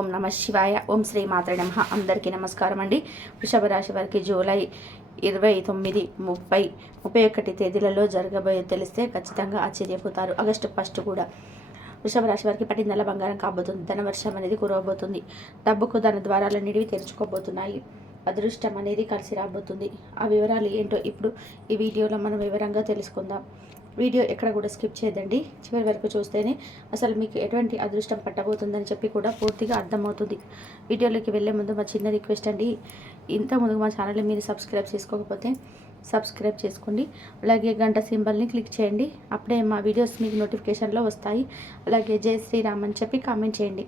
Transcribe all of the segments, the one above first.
ఓం నమ శివాయ. ఓం శ్రీ మాత్రే నమః. అందరికీ నమస్కారం అండి. వృషభ రాశి వారికి జూలై 29, 30, 31 తేదీలలో జరగబోయే తెలిస్తే ఖచ్చితంగా ఆశ్చర్యపోతారు. ఆగస్టు 1 కూడా వృషభ రాశి వారికి పట్టిందల బంగారం కాబోతుంది. ధనవర్షం అనేది కురవబోతుంది. డబ్బుకు ధన ద్వారాలన్నిటివి తెరుచుకోబోతున్నాయి. అదృష్టం అనేది కలిసి రాబోతుంది. ఆ వివరాలు ఏంటో ఇప్పుడు ఈ వీడియోలో మనం వివరంగా తెలుసుకుందాం. వీడియో ఎక్కడ కూడా స్కిప్ చేయదండి. చివరి వరకు చూస్తేనే అసలు మీకు ఎటువంటి అదృష్టం పట్టబోతుందని చెప్పి కూడా పూర్తిగా అర్థమవుతుంది. వీడియోలోకి వెళ్ళే ముందు మా చిన్న రిక్వెస్ట్ అండి, ఇంత ముందు మా ఛానల్ని మీరు సబ్స్క్రైబ్ చేసుకోకపోతే సబ్స్క్రైబ్ చేసుకోండి. అలాగే గంట సింబల్ని క్లిక్ చేయండి. అప్పుడే మా వీడియోస్ మీకు నోటిఫికేషన్లో వస్తాయి. అలాగే జై శ్రీరామ్ అని చెప్పి కామెంట్ చేయండి.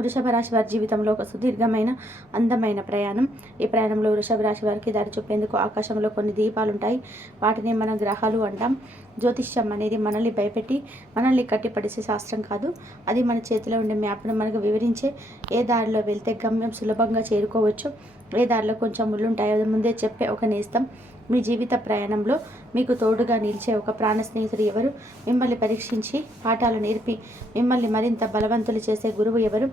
వృషభ రాశి వారి జీవితంలో ఒక సుదీర్ఘమైన అందమైన ప్రయాణం. ఈ ప్రయాణంలో వృషభ రాశి వారికి దారి చూపేందుకు ఆకాశంలో కొన్ని దీపాలు ఉంటాయి. వాటిని మనం గ్రహాలు అంటాం. జ్యోతిష్యం అనేది మనల్ని భయపెట్టి మనల్ని కట్టిపడేసే శాస్త్రం కాదు. అది మన చేతిలో ఉండే మ్యాప్ను మనకు వివరించే, ఏ దారిలో వెళ్తే గమ్యం సులభంగా చేరుకోవచ్చు, ఏ దారిలో కొంచెం ముళ్ళుంటాయో అది ముందే చెప్పే ఒక నేస్తం. మీ జీవిత ప్రయాణంలో మీకు తోడుగా నిలిచే ఒక ప్రాణ స్నేహితుడు ఎవరు? మిమ్మల్ని పరీక్షించి పాఠాలు నేర్పి మిమ్మల్ని మరింత బలవంతులు చేసే గురువు ఎవరు?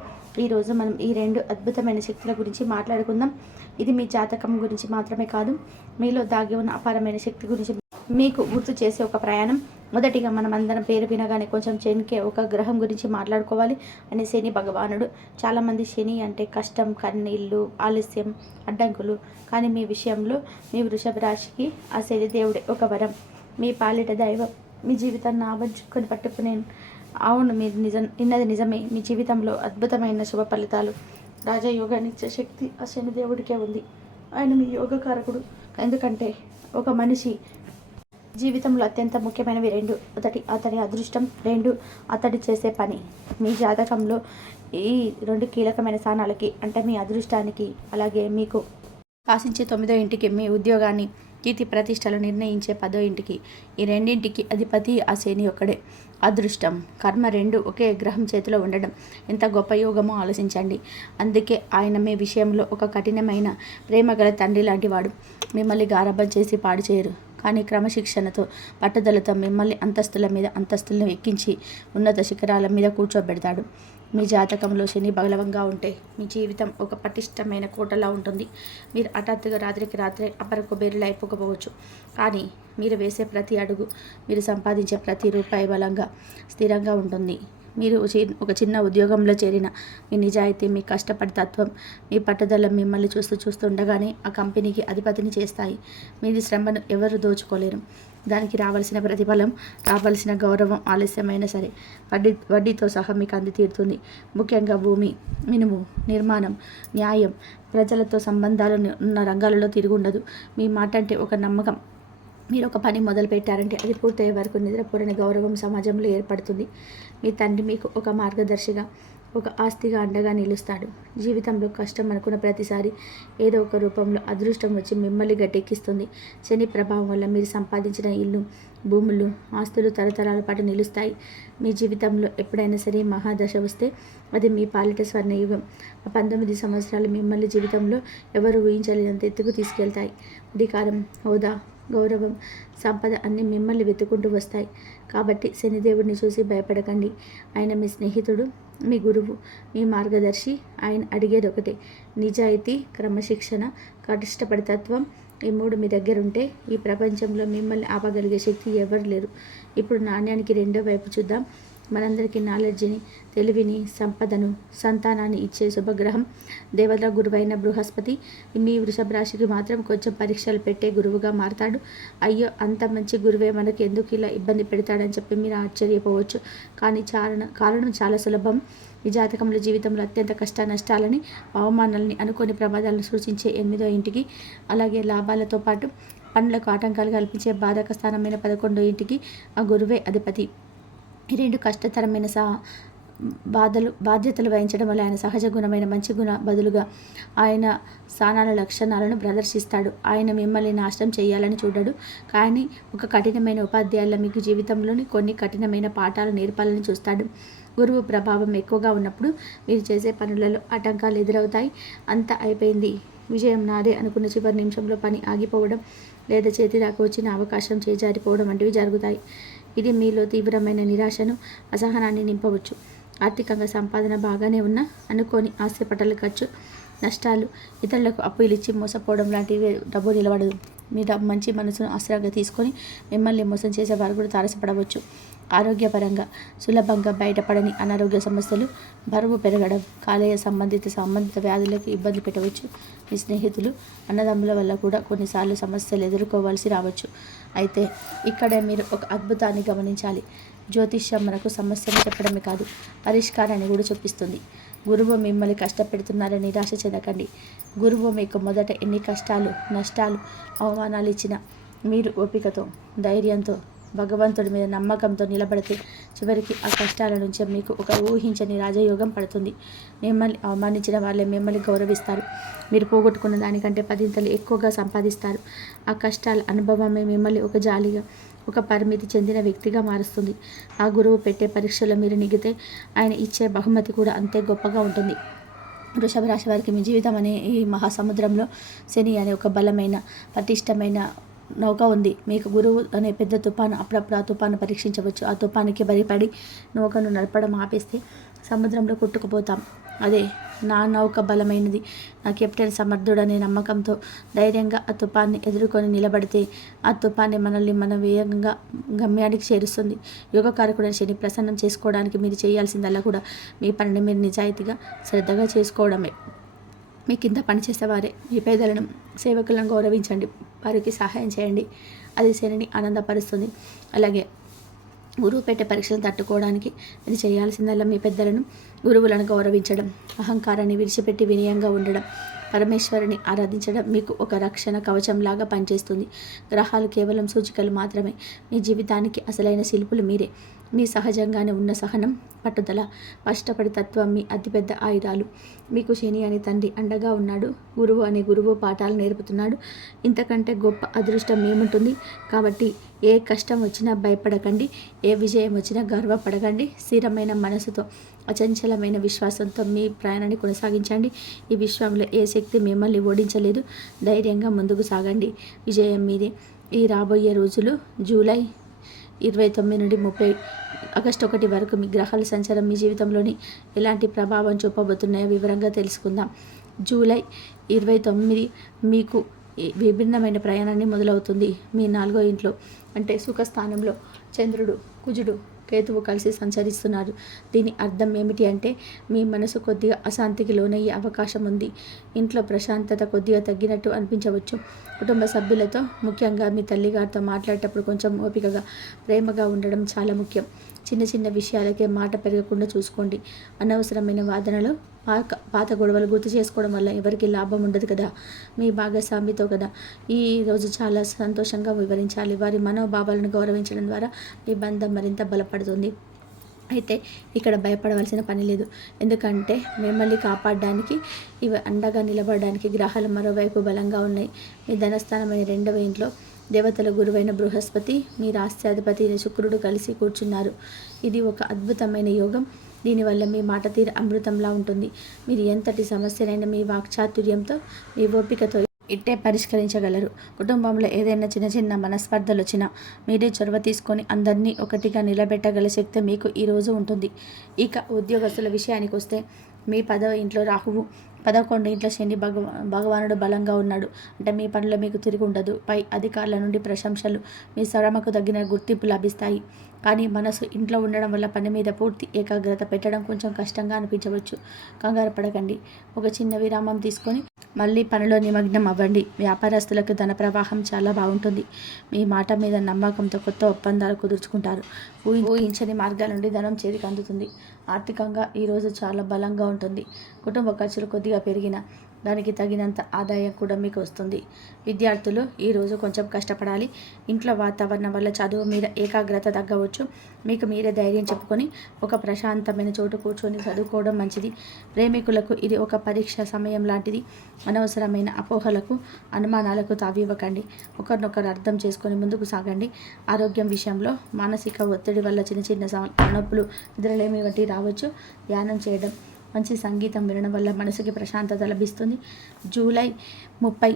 ఈరోజు మనం ఈ 2 అద్భుతమైన శక్తుల గురించి మాట్లాడుకుందాం. ఇది మీ జాతకం గురించి మాత్రమే కాదు, మీలో దాగి ఉన్న అపారమైన శక్తి గురించి మీకు గుర్తు చేసే ఒక ప్రయాణం. మొదటిగా మనం అందరం పేరు వినగానే కొంచెం చెనికే ఒక గ్రహం గురించి మాట్లాడుకోవాలి. అని శని భగవానుడు. చాలామంది శని అంటే కష్టం, కన్నీళ్ళు, ఆలస్యం, అడ్డంకులు. కానీ మీ విషయంలో మీ వృషభ రాశికి ఆ శని దేవుడే ఒక వరం, మీ పాలిట దైవం. మీ జీవితాన్ని ఆవంచుకొని పట్టుకునే అవును, మీరు విన్నది నిజమే. మీ జీవితంలో అద్భుతమైన శుభ ఫలితాలు, రాజయోగాన్నిచ్చే శక్తి ఆ శని దేవుడికే ఉంది. ఆయన మీ యోగకారకుడు. ఎందుకంటే ఒక మనిషి జీవితంలో అత్యంత ముఖ్యమైనవి 2. ఒకటి అతని అదృష్టం, 2 అతడి చేసే పని. మీ జాతకంలో ఈ 2 కీలకమైన స్థానాలకి, అంటే మీ అదృష్టానికి అలాగే మీకు ఆశించే 9వ ఇంటికి, మీ ఉద్యోగాన్ని, కీర్తి ప్రతిష్టలు నిర్ణయించే 10వ ఇంటికి, ఈ రెండింటికి అధిపతి ఆ శని ఒక్కడే. అదృష్టం, కర్మ 2 ఒకే గ్రహం చేతిలో ఉండడం ఎంత గొప్ప యోగమో ఆలోచించండి. అందుకే ఆయన మీ విషయంలో ఒక కఠినమైన ప్రేమగల తండ్రి లాంటి వాడు. మిమ్మల్ని గారాబం చేసి పాడు చేయరు, కానీ క్రమశిక్షణతో, పట్టుదలతో మిమ్మల్ని అంతస్తుల మీద అంతస్తులను ఎక్కించి ఉన్నత శిఖరాల మీద కూర్చోబెడతాడు. మీ జాతకంలో శని బలవంగా ఉంటే మీ జీవితం ఒక పటిష్టమైన కోటలా ఉంటుంది. మీరు హఠాత్తుగా రాత్రికి రాత్రే అపర కుబేరులు అయిపోకపోవచ్చు, కానీ మీరు వేసే ప్రతి అడుగు, మీరు సంపాదించే ప్రతి రూపాయి బలంగా, స్థిరంగా ఉంటుంది. మీరు ఒక చిన్న ఉద్యోగంలో చేరిన మీ నిజాయితీ, మీ కష్టపడి తత్వం, మీ పట్టుదల మిమ్మల్ని చూస్తుండగానే ఆ కంపెనీకి అధిపతిని చేస్తాయి. మీది శ్రమను ఎవరు దోచుకోలేరు. దానికి రావాల్సిన ప్రతిఫలం, రావాల్సిన గౌరవం ఆలస్యమైనా సరే వడ్డీతో సహా మీకు అంది తీరుతుంది. ముఖ్యంగా భూమి, ఇనుము, నిర్మాణం, న్యాయం, ప్రజలతో సంబంధాలు ఉన్న రంగాలలో తిరుగుండదు. మీ మాట అంటే ఒక నమ్మకం. మీరు ఒక పని మొదలు పెట్టారంటే అది పూర్తయ్యే వరకు నిద్రపోరని గౌరవం సమాజంలో ఏర్పడుతుంది. మీ తండ్రి మీకు ఒక మార్గదర్శిగా, ఒక ఆస్తిగా అండగా నిలుస్తాడు. జీవితంలో కష్టం అనుకున్న ప్రతిసారి ఏదో ఒక రూపంలో అదృష్టం వచ్చి మిమ్మల్ని గట్టెక్కిస్తుంది. శని ప్రభావం వల్ల మీరు సంపాదించిన ఇల్లు, భూములు, ఆస్తులు తరతరాల పాటు నిలుస్తాయి. మీ జీవితంలో ఎప్పుడైనా సరే మహాదశ వస్తే అది మీ పాలిట స్వర్ణయుగం. ఆ 19 సంవత్సరాలు మిమ్మల్ని జీవితంలో ఎవరు ఊహించలేనంత ఎత్తుకు తీసుకెళ్తాయి. అధికారం, హోదా, గౌరవం, సంపద అన్నీ మిమ్మల్ని వెతుకుంటూ వస్తాయి. కాబట్టి శనిదేవుడిని చూసి భయపడకండి. ఆయన మీ స్నేహితుడు, మీ గురువు, మీ మార్గదర్శి. ఆయన అడిగేది ఒకటే, నిజాయితీ, క్రమశిక్షణ, కష్టపడి తత్వం. ఈ 3 మీ దగ్గర ఉంటే ఈ ప్రపంచంలో మిమ్మల్ని ఆపగలిగే శక్తి ఎవరు లేరు. ఇప్పుడు నాణ్యానికి 2వ వైపు చూద్దాం. మనందరికీ నాలెడ్జిని, తెలివిని, సంపదను, సంతానాన్ని ఇచ్చే శుభగ్రహం దేవతల గురువైన బృహస్పతి మీ వృషభ రాశికి మాత్రం కొంచెం పరీక్షలు పెట్టే గురువుగా మారతాడు. అయ్యో, అంత మంచి గురువే మనకు ఎందుకు ఇలా ఇబ్బంది పెడతాడని చెప్పి మీరు ఆశ్చర్యపోవచ్చు. కానీ కారణం చాలా సులభం. ఈ జాతకంలో జీవితంలో అత్యంత కష్ట నష్టాలని, అవమానాలని, అనుకోని ప్రమాదాలను సూచించే 8వ ఇంటికి, అలాగే లాభాలతో పాటు పనులకు ఆటంకాలు కల్పించే బాధక స్థానమైన 11వ ఇంటికి ఆ గురువే అధిపతి. ఈ 2 కష్టతరమైన బాధ్యతలు వహించడం వల్ల ఆయన సహజ గుణమైన మంచి బదులుగా ఆయన స్థానాల లక్షణాలను ప్రదర్శిస్తాడు. ఆయన మిమ్మల్ని నాశనం చేయాలని చూడడు, కానీ ఒక కఠినమైన ఉపాధ్యాయుల మీకు జీవితంలోని కొన్ని కఠినమైన పాఠాలు నేర్పాలని చూస్తాడు. గురువు ప్రభావం ఎక్కువగా ఉన్నప్పుడు మీరు చేసే పనులలో ఆటంకాలు ఎదురవుతాయి. అంతా అయిపోయింది, విజయం నాదే అనుకున్న చివరి నిమిషంలో పని ఆగిపోవడం, లేదా చేతి దాకా వచ్చిన అవకాశం చేజారిపోవడం వంటివి జరుగుతాయి. ఇది మీలో తీవ్రమైన నిరాశను, అసహనాన్ని నింపవచ్చు. ఆర్థికంగా సంపాదన బాగానే ఉన్నా అనుకోని ఆస్తిపట్టాల ఖర్చు, నష్టాలు, ఇతరులకు అప్పులు ఇచ్చి మోసపోవడం లాంటివి డబ్బు నిలబడదు. మీ మంచి మనసును ఆసరాగా తీసుకొని మిమ్మల్ని మోసం చేసే వారు కూడా తారసపడవచ్చు. ఆరోగ్యపరంగా సులభంగా బయటపడని అనారోగ్య సమస్యలు, బరువు పెరగడం, కాలేయ సంబంధిత వ్యాధులకు ఇబ్బంది పెట్టవచ్చు. మీ స్నేహితులు, అన్నదమ్ముల వల్ల కూడా కొన్నిసార్లు సమస్యలు ఎదుర్కోవాల్సి రావచ్చు. అయితే ఇక్కడే మీరు ఒక అద్భుతాన్ని గమనించాలి. జ్యోతిష్యం మనకు సమస్యను చెప్పడమే కాదు, పరిష్కారాన్ని కూడా చూపిస్తుంది. గురువు మిమ్మల్ని కష్టపెడుతున్నారని నిరాశ చెందకండి. గురువు మీకు మొదట ఎన్ని కష్టాలు, నష్టాలు, అవమానాలు ఇచ్చినా మీరు ఓపికతో, ధైర్యంతో, భగవంతుడి మీద నమ్మకంతో నిలబడితే చివరికి ఆ కష్టాల నుంచి మీకు ఒక ఊహించని రాజయోగం పడుతుంది. మిమ్మల్ని అవమానించిన వాళ్ళే మిమ్మల్ని గౌరవిస్తారు. మీరు పోగొట్టుకున్న దానికంటే 10 ఎక్కువగా సంపాదిస్తారు. ఆ కష్టాల అనుభవమే మిమ్మల్ని ఒక జాలిగా, ఒక పరిమితి చెందిన వ్యక్తిగా మారుస్తుంది. ఆ గురువు పెట్టే పరీక్షలో మీరు నెగితే ఆయన ఇచ్చే బహుమతి కూడా అంతే గొప్పగా ఉంటుంది. వృషభ రాశి వారికి మీ జీవితం అనే ఈ మహాసముద్రంలో శని అనే ఒక బలమైన, పటిష్టమైన నౌక ఉంది. మీకు గురువు అనే పెద్ద తుఫాను అప్పుడప్పుడు ఆ తుఫాను పరీక్షించవచ్చు. ఆ తుఫానుకి భయపడి నౌకను నడపడం ఆపేస్తే సముద్రంలో కొట్టుకుపోతాం. అదే నా నౌక బలమైనది, నా కెప్టెన్ సమర్థుడనే నమ్మకంతో ధైర్యంగా ఆ తుఫాన్ని ఎదుర్కొని నిలబడితే ఆ తుఫాన్ని మనల్ని మన వేగంగా గమ్యానికి చేరుస్తుంది. యోగకారకుడైన శని ప్రసన్నం చేసుకోవడానికి మీరు చేయాల్సిందల్లా కూడా మీ పనిని మీరు నిజాయితీగా, శ్రద్ధగా చేసుకోవడమే. మీ కింద పనిచేసేవారే, మీ పేదలను, సేవకులను గౌరవించండి, వారికి సహాయం చేయండి. అది శనిని ఆనందపరుస్తుంది. అలాగే గురువు పెట్టే పరీక్షలను తట్టుకోవడానికి మీరు చేయాల్సిందల్లా మీ పెద్దలను, గురువులను గౌరవించడం, అహంకారాన్ని విడిచిపెట్టి వినయంగా ఉండడం, పరమేశ్వరుని ఆరాధించడం మీకు ఒక రక్షణ కవచంలాగా పనిచేస్తుంది. గ్రహాలు కేవలం సూచికలు మాత్రమే. మీ జీవితానికి అసలైన శిల్పులు మీరే. మీ సహజంగానే ఉన్న సహనం, పట్టుదల, కష్టపడి తత్వం మీ అతిపెద్ద ఆయుధాలు. మీకు శని అనే తండ్రి అండగా ఉన్నాడు. గురువు అనే గురువు పాఠాలు నేర్పుతున్నాడు. ఇంతకంటే గొప్ప అదృష్టం ఏముంటుంది? కాబట్టి ఏ కష్టం వచ్చినా భయపడకండి, ఏ విజయం వచ్చినా గర్వపడకండి. స్థిరమైన మనసుతో, అచంచలమైన విశ్వాసంతో మీ ప్రయాణాన్ని కొనసాగించండి. ఈ విశ్వంలో ఏ శక్తి మిమ్మల్ని ఓడించలేదు. ధైర్యంగా ముందుకు సాగండి. విజయం మీదే. ఈ రాబోయే రోజులు జూలై 29 నుండి 30 ఆగస్టు 1 వరకు మీ గ్రహాల సంచారం మీ జీవితంలోని ఎలాంటి ప్రభావం చూపబోతున్నాయో వివరంగా తెలుసుకుందాం. జూలై 29 మీకు విభిన్నమైన ప్రయాణాన్ని మొదలవుతుంది. మీ 4వ ఇంట్లో అంటే సుఖస్థానంలో చంద్రుడు, కుజుడు, కేతువు కలిసి సంచరిస్తున్నారు. దీని అర్థం ఏమిటి అంటే మీ మనసు కొద్దిగా అశాంతికి లోనయ్యే అవకాశం ఉంది. ఇంట్లో ప్రశాంతత కొద్దిగా తగ్గినట్టు అనిపించవచ్చు. కుటుంబ సభ్యులతో, ముఖ్యంగా మీ తల్లిగారితో మాట్లాడేటప్పుడు కొంచెం ఓపికగా, ప్రేమగా ఉండడం చాలా ముఖ్యం. చిన్న చిన్న విషయాలకే మాట పెరగకుండా చూసుకోండి. అనవసరమైన వాదనలు, పాత గొడవలు గుర్తు చేసుకోవడం వల్ల ఎవరికి లాభం ఉండదు కదా. మీ భాగస్వామితో కదా ఈ రోజు చాలా సంతోషంగా వివరించాలి. వారి మనోభావాలను గౌరవించడం ద్వారా మీ బంధం మరింత బలపడుతుంది. అయితే ఇక్కడ భయపడవలసిన పని లేదు. ఎందుకంటే మిమ్మల్ని కాపాడడానికి, ఇవి అండగా నిలబడడానికి గ్రహాలు మరోవైపు బలంగా ఉన్నాయి. మీ ధనస్థానమైన 2వ ఇంట్లో దేవతల గురువైన బృహస్పతి, మీ రాష్ట్రాధిపతి అయిన శుక్రుడు కలిసి కూర్చున్నారు. ఇది ఒక అద్భుతమైన యోగం. దీనివల్ల మీ మాట తీరు అమృతంలా ఉంటుంది. మీరు ఎంతటి సమస్యనైనా మీ వాక్చాతుర్యంతో, మీ ఓపికతో ఇట్టే పరిష్కరించగలరు. కుటుంబంలో ఏదైనా చిన్న చిన్న మనస్పర్ధలు వచ్చినా మీరే చొరవ తీసుకొని అందరినీ ఒకటిగా నిలబెట్టగల శక్తి మీకు ఈరోజు ఉంటుంది. ఇక ఉద్యోగస్తుల విషయానికి వస్తే మీ 10వ ఇంట్లో రాహువు, 11 ఇంట్లో శని భగవానుడు బలంగా ఉన్నాడు. అంటే మీ పనిలో మీకు తిరిగి ఉండదు. పై అధికారుల నుండి ప్రశంసలు, మీ శ్రమకు తగిన గుర్తింపు లభిస్తాయి. కానీ మనసు ఇంట్లో ఉండడం వల్ల పని మీద పూర్తి ఏకాగ్రత పెట్టడం కొంచెం కష్టంగా అనిపించవచ్చు. కంగారు పడకండి. ఒక చిన్న విరామం తీసుకొని మళ్ళీ పనిలో నిమగ్నం అవ్వండి. వ్యాపారస్తులకు ధన ప్రవాహం చాలా బాగుంటుంది. మీ మాట మీద నమ్మకంతో కొత్త ఒప్పందాలు కుదుర్చుకుంటారు. ఊహించని మార్గాల నుండి ధనం చేతికి అందుతుంది. ఆర్థికంగా ఈరోజు చాలా బలంగా ఉంటుంది. కుటుంబ ఖర్చులు కొద్దిగా పెరిగినా దానికి తగినంత ఆదాయం కూడా మీకు వస్తుంది. విద్యార్థులు ఈరోజు కొంచెం కష్టపడాలి. ఇంట్లో వాతావరణం వల్ల చదువు మీద ఏకాగ్రత తగ్గవచ్చు. మీకు మీరే ధైర్యం చెప్పుకొని ఒక ప్రశాంతమైన చోటు కూర్చొని చదువుకోవడం మంచిది. ప్రేమికులకు ఇది ఒక పరీక్ష సమయం లాంటిది. అనవసరమైన అపోహలకు, అనుమానాలకు తావివ్వకండి. ఒకరినొకరు అర్థం చేసుకొని ముందుకు సాగండి. ఆరోగ్యం విషయంలో మానసిక ఒత్తిడి వల్ల చిన్న చిన్న నొప్పులు, నిద్రలేమి వంటివి రావచ్చు. ధ్యానం చేయడం, మంచి సంగీతం వినడం వల్ల మనసుకి ప్రశాంతత లభిస్తుంది. జూలై 30,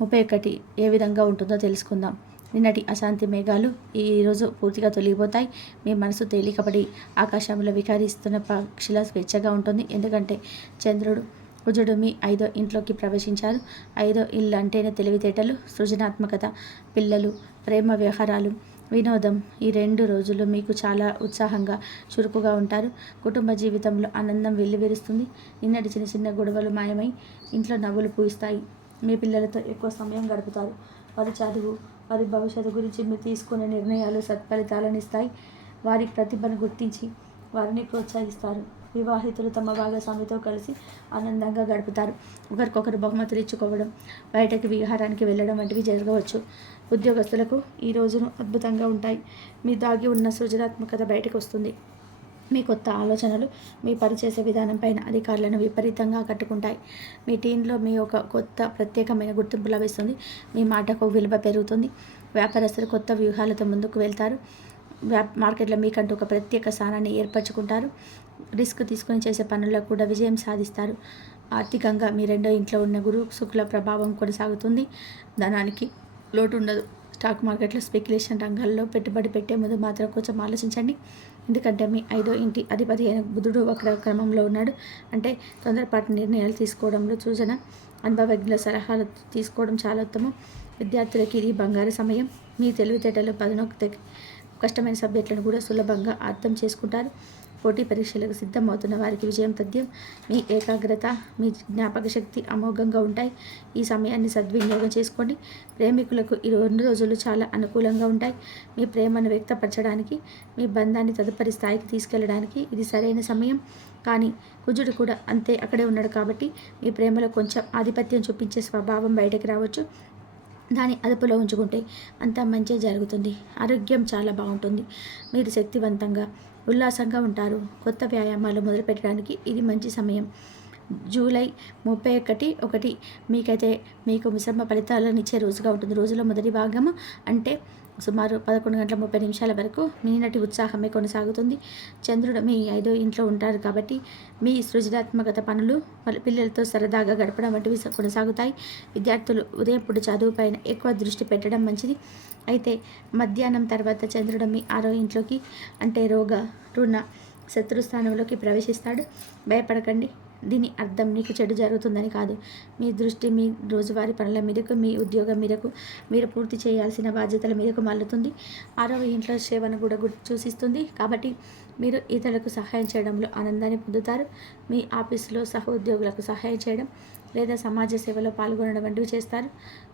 31 ఏ విధంగా ఉంటుందో తెలుసుకుందాం. నిన్నటి అశాంతి మేఘాలు ఈరోజు పూర్తిగా తొలగిపోతాయి. మీ మనసు తేలికపడి ఆకాశంలో విహరిస్తున్న పక్షిలా స్వేచ్ఛగా ఉంటుంది. ఎందుకంటే చంద్రుడు కుజుడు మీ 5వ ఇంట్లోకి ప్రవేశించారు. 5వ ఇల్లు అంటేనే తెలివితేటలు, సృజనాత్మకత, పిల్లలు, ప్రేమ వ్యవహారాలు, వినోదం. ఈ 2 రోజులు మీకు చాలా ఉత్సాహంగా చురుకుగా ఉంటారు. కుటుంబ జీవితంలో ఆనందం వెల్లివిరుస్తుంది. నిన్నటి చిన్న చిన్న గొడవలు మాయమై ఇంట్లో నవ్వులు పూయిస్తాయి. మీ పిల్లలతో ఎక్కువ సమయం గడుపుతారు. వారి చదువు, వారి భవిష్యత్తు గురించి మీరు తీసుకునే నిర్ణయాలు సత్ఫలితాలను ఇస్తాయి. వారి ప్రతిభను గుర్తించి వారిని ప్రోత్సహిస్తారు. వివాహితులు తమ భాగస్వామితో కలిసి ఆనందంగా గడుపుతారు. ఒకరికొకరు బహుమతులు ఇచ్చుకోవడం, బయటకి విహారానికి వెళ్ళడం వంటివి జరగవచ్చు. ఉద్యోగస్తులకు ఈ రోజును అద్భుతంగా ఉంటాయి. మీ దాగి ఉన్న సృజనాత్మకత బయటకు వస్తుంది. మీ కొత్త ఆలోచనలు మీ పనిచేసే విధానం పైన అధికారులను విపరీతంగా ఆకట్టుకుంటాయి. మీ టీంలో మీ ఒక కొత్త ప్రత్యేకమైన గుర్తింపు లభిస్తుంది. మీ మాటకు విలువ పెరుగుతుంది. వ్యాపారస్తులు కొత్త వ్యూహాలతో ముందుకు వెళ్తారు. మార్కెట్లో మీకంటూ ఒక ప్రత్యేక స్థానాన్ని ఏర్పరచుకుంటారు. రిస్క్ తీసుకుని చేసే పనుల్లో కూడా విజయం సాధిస్తారు. ఆర్థికంగా మీ 2వ ఇంట్లో ఉన్న గురు శుక్ల ప్రభావం కొనసాగుతుంది. ధనానికి లోటు ఉండదు. స్టాక్ మార్కెట్లో స్పెక్యులేషన్ రంగాల్లో పెట్టుబడి పెట్టే ముందు మాత్రం కొంచెం ఆలోచించండి. ఎందుకంటే మీ 5వ ఇంటి అధిపతి అయిన బుధుడు వక్ర క్రమంలో ఉన్నాడు. అంటే తొందరపాటు నిర్ణయాలు తీసుకోవడంలో సూచన. అనుభవజ్ఞుల సలహాలు తీసుకోవడం చాలా ఉత్తమం. విద్యార్థులకి ఇది బంగారు సమయం. మీ తెలివితేటలు పదునొక్కి కష్టమైన సబ్జెక్టులను కూడా సులభంగా అర్థం చేసుకుంటారు. పోటీ పరీక్షలకు సిద్ధమవుతున్న వారికి విజయం తథ్యం. మీ ఏకాగ్రత, మీ జ్ఞాపక శక్తి అమోఘంగా ఉంటాయి. ఈ సమయాన్ని సద్వినియోగం చేసుకోండి. ప్రేమికులకు ఈ 2 రోజులు చాలా అనుకూలంగా ఉంటాయి. మీ ప్రేమను వ్యక్తపరచడానికి, మీ బంధాన్ని తదుపరి స్థాయికి తీసుకెళ్లడానికి ఇది సరైన సమయం. కానీ కుజుడు కూడా అంతే అక్కడే ఉన్నాడు కాబట్టి మీ ప్రేమలో కొంచెం ఆధిపత్యం చూపించే స్వభావం బయటకు రావచ్చు. దాన్ని అదుపులో ఉంచుకుంటే అంతా మంచి జరుగుతుంది. ఆరోగ్యం చాలా బాగుంటుంది. మీరు శక్తివంతంగా, ఉల్లాసంగా ఉంటారు. కొత్త వ్యాయామాలు మొదలుపెట్టడానికి ఇది మంచి సమయం. జూలై 31 మీకు మిశ్రమ ఫలితాలను ఇచ్చే రోజుగా ఉంటుంది. రోజులో మొదటి భాగము అంటే సుమారు 11:30 వరకు మీ నిన్నటి ఉత్సాహమే కొనసాగుతుంది. చంద్రుడు మీ 5వ ఇంట్లో ఉంటారు కాబట్టి మీ సృజనాత్మకత పనులు, పిల్లలతో సరదాగా గడపడం వంటివి కొనసాగుతాయి. విద్యార్థులు ఉదయం పూట చదువుపైన ఎక్కువ దృష్టి పెట్టడం మంచిది. అయితే మధ్యాహ్నం తర్వాత చంద్రుడు మీ 6వ ఇంట్లోకి అంటే రోగ, రుణ, శత్రుస్థానంలోకి ప్రవేశిస్తాడు. భయపడకండి. దీని అర్థం మీకు చెడు జరుగుతుందని కాదు. మీ దృష్టి మీ రోజువారీ పనుల మీదకు, మీ ఉద్యోగం మీదకు, మీరు పూర్తి చేయాల్సిన బాధ్యతల మీదకు మళ్ళుతుంది. 6వ ఇంట్లో సేవను కూడా సూచిస్తుంది కాబట్టి మీరు ఇతరులకు సహాయం చేయడంలో ఆనందాన్ని పొందుతారు. మీ ఆఫీసులో సహోద్యోగులకు సహాయం చేయడం లేదా సమాజ సేవలో పాల్గొనడం వంటివి చేస్తారు.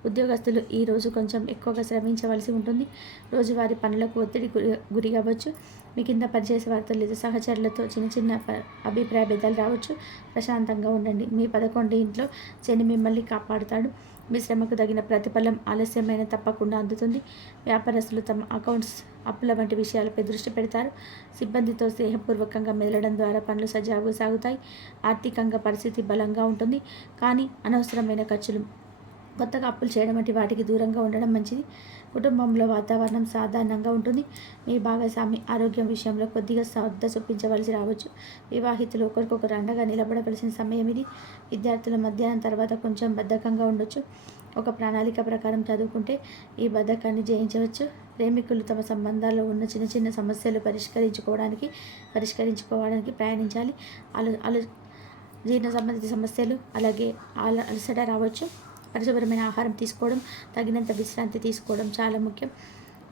ఉద్యోగస్తులు ఈ రోజు కొంచెం ఎక్కువగా శ్రమించవలసి ఉంటుంది. రోజువారీ పనులకు ఒత్తిడి గురి అవ్వచ్చు. మీ కింద పనిచేసే వారితో లేదా సహచరులతో చిన్న చిన్న అభిప్రాయ భేదాలు రావచ్చు. ప్రశాంతంగా ఉండండి. మీ 11వ ఇంట్లో శని మిమ్మల్ని కాపాడుతాడు. మీ శ్రమకు తగిన ప్రతిఫలం ఆలస్యమైన తప్పకుండా అందుతుంది. వ్యాపారస్తులు తమ అకౌంట్స్, అప్పుల వంటి విషయాలపై దృష్టి పెడతారు. సిబ్బందితో స్నేహపూర్వకంగా మెదలడం ద్వారా పనులు సజావుగా సాగుతాయి. ఆర్థికంగా పరిస్థితి బలంగా ఉంటుంది. కానీ అనవసరమైన ఖర్చులు, కొత్తగా అప్పులు చేయడం వంటి వాటికి దూరంగా ఉండడం మంచిది. కుటుంబంలో వాతావరణం సాధారణంగా ఉంటుంది. మీ భాగస్వామి ఆరోగ్యం విషయంలో కొద్దిగా శ్రద్ధ చూపించవలసి రావచ్చు. వివాహితులు ఒకరికొకరు అండగా నిలబడవలసిన సమయం ఇది. విద్యార్థుల మధ్యాహ్నం తర్వాత కొంచెం బద్ధకంగా ఉండొచ్చు. ఒక ప్రణాళిక ప్రకారం చదువుకుంటే ఈ బద్ధకాన్ని జయించవచ్చు. ప్రేమికులు తమ సంబంధాల్లో ఉన్న చిన్న చిన్న సమస్యలు పరిష్కరించుకోవడానికి ప్రయాణించాలి. జీర్ణ సంబంధిత సమస్యలు, అలాగే అలసట రావచ్చు. పరిశుభ్రమైన ఆహారం తీసుకోవడం, తగినంత విశ్రాంతి తీసుకోవడం చాలా ముఖ్యం.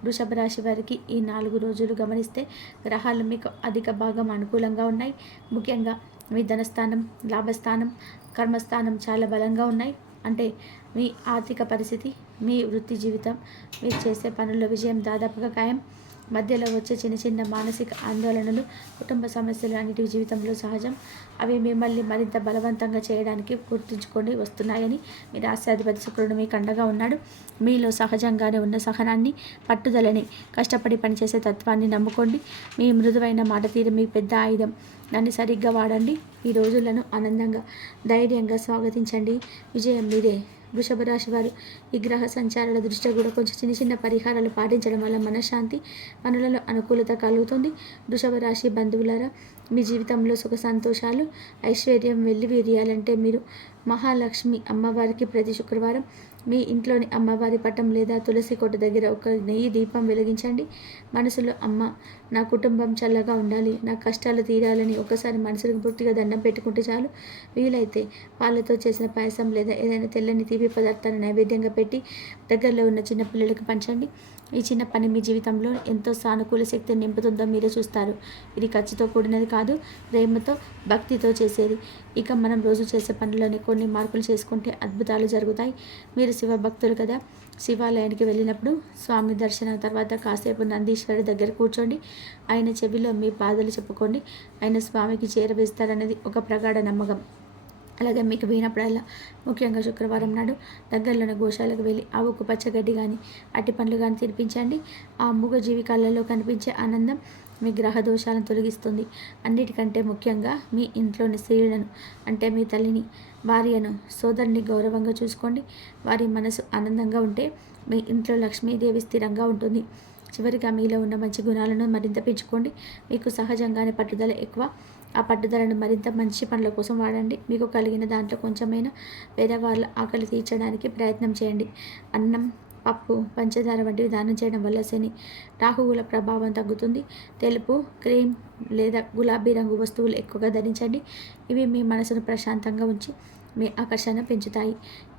వృషభ రాశి వారికి ఈ 4 రోజులు గమనిస్తే గ్రహాలు మీకు అధిక భాగం అనుకూలంగా ఉన్నాయి. ముఖ్యంగా మీ ధనస్థానం, లాభస్థానం, కర్మస్థానం చాలా బలంగా ఉన్నాయి. అంటే మీ ఆర్థిక పరిస్థితి, మీ వృత్తి జీవితం, మీరు చేసే పనుల్లో విజయం దాదాపుగా ఖాయం. మధ్యలో వచ్చే చిన్న చిన్న మానసిక ఆందోళనలు, కుటుంబ సమస్యలు అన్నిటి జీవితంలో సహజం. అవి మిమ్మల్ని మరింత బలవంతంగా చేయడానికి గుర్తుంచుకొని వస్తున్నాయని. మీ రాష్ట్రాధిపతి శుక్రుడు మీకు అండగా ఉన్నాడు. మీలో సహజంగానే ఉన్న సహనాన్ని, పట్టుదలని, కష్టపడి పనిచేసే తత్వాన్ని నమ్ముకోండి. మీ మృదువైన మాట తీరు మీ పెద్ద ఆయుధం. దాన్ని సరిగ్గా వాడండి. ఈ రోజులను ఆనందంగా, ధైర్యంగా స్వాగతించండి. విజయం మీదే. వృషభ రాశి వారు ఈ గ్రహ సంచారాల దృష్ట్యా కూడా కొంచెం చిన్న చిన్న పరిహారాలు పాటించడం వల్ల మనశ్శాంతి, పనులలో అనుకూలత కలుగుతుంది. వృషభ రాశి బంధువులారా, మీ జీవితంలో సుఖ సంతోషాలు ఐశ్వర్యం వెల్లివిరియాలంటే మీరు మహాలక్ష్మి అమ్మవారికి ప్రతి శుక్రవారం మీ ఇంట్లోని అమ్మవారి పటం లేదా తులసి కోట దగ్గర ఒక నెయ్యి దీపం వెలిగించండి. మనసులో అమ్మ నా కుటుంబం చల్లగా ఉండాలి, నా కష్టాలు తీరాలని ఒకసారి మనసుకు పూర్తిగా దండం పెట్టుకుంటే చాలు. వీలైతే పాలతో చేసిన పాయసం లేదా ఏదైనా తెల్లని తీపి పదార్థాన్ని నైవేద్యంగా పెట్టి దగ్గరలో ఉన్న చిన్న పిల్లలకు పంచండి. ఈ చిన్న పని మీ జీవితంలో ఎంతో సానుకూల శక్తిని నింపుతుందో మీరే చూస్తారు. ఇది ఖర్చుతో కూడినది కాదు, ప్రేమతో భక్తితో చేసేది. ఇక మనం రోజు చేసే పనుల్లోనే కొన్ని మార్పులు చేసుకుంటే అద్భుతాలు జరుగుతాయి. మీరు శివ భక్తులు కదా, శివాలయానికి వెళ్ళినప్పుడు స్వామి దర్శనం తర్వాత కాసేపు నందీశ్వరుడి దగ్గర కూర్చోండి. ఆయన చెవిలో మీ బాధలు చెప్పుకోండి. ఆయన స్వామికి చేరవేస్తారనేది ఒక ప్రగాఢ నమ్మకం. అలాగే మీకు వీనప్పుడల్లా ముఖ్యంగా శుక్రవారం నాడు దగ్గరలోని గోశాలకు వెళ్ళి ఆవుకు పచ్చగడ్డి కానీ అట్టి పండ్లు కానీ తినిపించండి. ఆ మూగ జీవి కళ్ళల్లో కనిపించే ఆనందం మీ గ్రహ దోషాలను తొలగిస్తుంది. అన్నిటికంటే ముఖ్యంగా మీ ఇంట్లోని స్త్రీలను అంటే మీ తల్లిని, భార్యను, సోదరుని గౌరవంగా చూసుకోండి. వారి మనసు ఆనందంగా ఉంటే మీ ఇంట్లో లక్ష్మీదేవి స్థిరంగా ఉంటుంది. చివరిగా మీలో ఉన్న మంచి గుణాలను మరింత పెంచుకోండి. మీకు సహజంగానే పట్టుదల ఎక్కువ. ఆ పట్టుదలను మరింత మంచి పనుల కోసం వాడండి. మీకు కలిగిన దాంట్లో కొంచెమైనా పేదవాళ్ళ ఆకలి తీర్చడానికి ప్రయత్నం చేయండి. అన్నం, పప్పు, పంచదార వంటివి దానం చేయడం వల్ల శని, రాహువుల ప్రభావం తగ్గుతుంది. తెలుపు, క్రీమ్ లేదా గులాబీ రంగు వస్తువులు ఎక్కువగా ధరించండి. ఇవి మీ మనసును ప్రశాంతంగా ఉంచి మీ ఆకర్షణ పెంచుతాయి.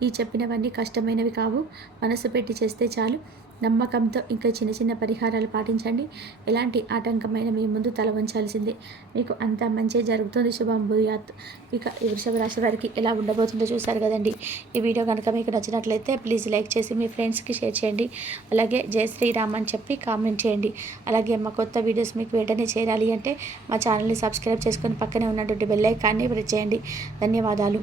ఈ చెప్పినవన్నీ కష్టమైనవి కావు. మనసు పెట్టి చేస్తే చాలు. నమ్మకంతో ఇంకా చిన్న చిన్న పరిహారాలు పాటించండి. ఎలాంటి ఆటంకమైన మీ ముందు తల వంచాల్సిందే. మీకు అంతా మంచి జరుగుతుంది. శుభం భూయాత్. ఇక ఈ వృషభ రాశి వారికి ఎలా ఉండబోతుందో చూశారు కదండి. ఈ వీడియో కనుక మీకు నచ్చినట్లయితే ప్లీజ్ లైక్ చేసి మీ ఫ్రెండ్స్కి షేర్ చేయండి. అలాగే జై శ్రీరామ్ అని చెప్పి కామెంట్ చేయండి. అలాగే మా కొత్త వీడియోస్ మీకు వెంటనే చేరాలి అంటే మా ఛానల్ని సబ్స్క్రైబ్ చేసుకొని పక్కనే ఉన్నటువంటి బెల్ ఐకాన్ని ప్రెస్ చేయండి. ధన్యవాదాలు.